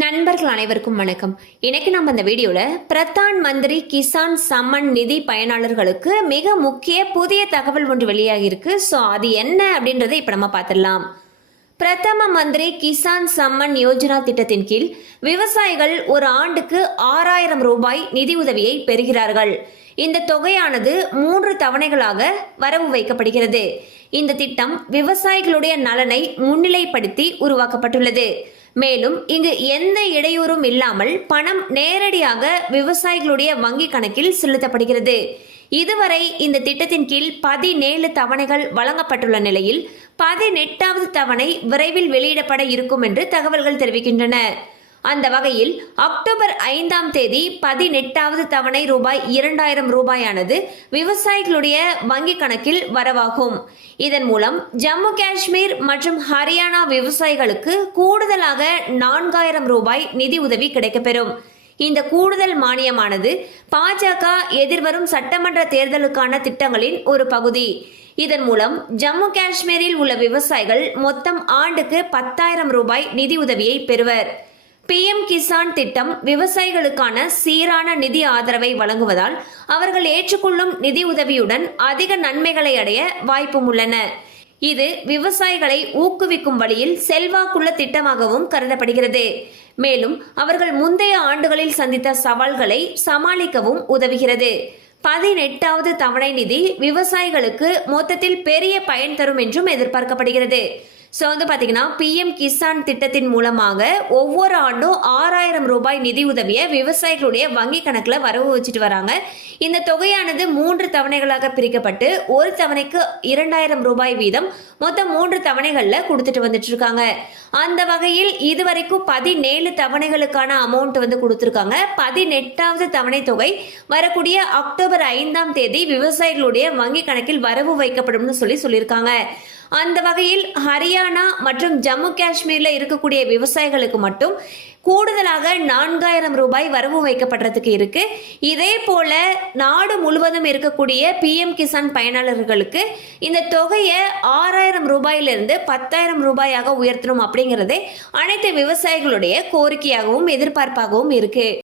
நண்பர்கள் அனைவருக்கும் வணக்கம். இன்னைக்கு நம்ம இந்த வீடியோல பிரதான் மந்திரி கிசான் சம்மன் நிதி பயனாளர்களுக்கு மிக முக்கிய புதிய தகவல் ஒன்று வெளியாகியிருக்கு. ஸோ அது என்ன அப்படின்றத இப்போ நம்ம பார்த்துடலாம். பிரதம மந்திரி கிசான் சம்மன் யோஜனா திட்டத்தின் கீழ் விவசாயிகள் ஒரு ஆண்டுக்கு ஆறாயிரம் ரூபாய் நிதி உதவியை பெறுகிறார்கள். இந்த தொகையானது மூன்று தவணைகளாக வரவு வைக்கப்படுகிறது. இந்த திட்டம் விவசாயிகளுடைய நலனை முன்னிலைப்படுத்தி உருவாக்கப்பட்டுள்ளது. மேலும் இங்கு எந்த இடையூறும் இல்லாமல் பணம் நேரடியாக விவசாயிகளுடைய வங்கி கணக்கில் செலுத்தப்படுகிறது. இதுவரை இந்த திட்டத்தின் கீழ் பதினேழு தவணைகள் வழங்கப்பட்டுள்ள நிலையில் பதினெட்டாவது தவணை விரைவில் வெளியிடப்பட இருக்கும் என்று தகவல்கள் தெரிவிக்கின்றன. அந்த வகையில் அக்டோபர் ஐந்தாம் தேதி பதினெட்டாவது தவணை ரூபாய் இரண்டாயிரம் ரூபாயானது விவசாயிகளுடைய வங்கி கணக்கில் வரவாகும். இதன் மூலம் ஜம்மு காஷ்மீர் மற்றும் ஹரியானா விவசாயிகளுக்கு கூடுதலாக நான்காயிரம் ரூபாய் நிதி உதவி கிடைக்கப்பெறும். இந்த கூடுதல் மானியமானது பாஜக எதிர்வரும் சட்டமன்ற தேர்தலுக்கான திட்டங்களின் ஒரு பகுதி. இதன் மூலம் ஜம்மு காஷ்மீரில் உள்ள விவசாயிகள் மொத்தம் ஆண்டுக்கு பத்தாயிரம் ரூபாய் நிதி உதவியை பெறுவர். பிஎம் கிசான் திட்டம் விவசாயிகளுக்கான சீரான நிதி ஆதரவை வழங்குவதால் அவர்கள் ஏற்றுக்கொள்ளும் நிதி உதவியுடன் அதிக நன்மைகளை அடைய வாய்ப்பும் உள்ளன. இது விவசாயிகளை ஊக்குவிக்கும் வழியில் செல்வாக்குள்ள திட்டமாகவும் கருதப்படுகிறது. மேலும் அவர்கள் முந்தைய ஆண்டுகளில் சந்தித்த சவால்களை சமாளிக்கவும் உதவுகிறது. பதினெட்டாவது தவணை நிதி விவசாயிகளுக்கு மொத்தத்தில் பெரிய பயன் தரும் என்றும் எதிர்பார்க்கப்படுகிறது. ஸோ வந்து பார்த்தீங்கன்னா பிஎம் கிசான் திட்டத்தின் மூலமாக ஒவ்வொரு ஆண்டும் ஆறாயிரம் ரூபாய் நிதி உதவியை விவசாயிகளுடைய வங்கி கணக்கில் வரவு வச்சுட்டு வராங்க. இந்த தொகையானது மூன்று தவணைகளாக பிரிக்கப்பட்டு ஒரு தவணைக்கு இரண்டாயிரம் ரூபாய் வீதம் மொத்தம் மூன்று தவணைகளில் கொடுத்துட்டு வந்துட்டு இருக்காங்க. அந்த வகையில் இதுவரைக்கும் பதினேழு தவணைகளுக்கான அமௌண்ட் வந்து கொடுத்துருக்காங்க. பதினெட்டாவது தவணை தொகை வரக்கூடிய அக்டோபர் ஐந்தாம் தேதி விவசாயிகளுடைய வங்கி கணக்கில் வரவு வைக்கப்படும்னு சொல்லி சொல்லியிருக்காங்க. அந்த வகையில் ஹரியானா மற்றும் ஜம்மு காஷ்மீரில் இருக்கக்கூடிய விவசாயிகளுக்கு மட்டும் கூடுதலாக நான்காயிரம் ரூபாய் வரவு வைக்கப்படுறதுக்கு இருக்கு. இதே போல நாடு முழுவதும் இருக்கக்கூடிய பிஎம் கிசான் பயனாளர்களுக்கு இந்த தொகையை ஆறாயிரம் ரூபாயிலிருந்து பத்தாயிரம் ரூபாயாக உயர்த்தணும் அப்படிங்கிறதே அனைத்து விவசாயிகளுடைய கோரிக்கையாகவும் எதிர்பார்ப்பாகவும் இருக்கு.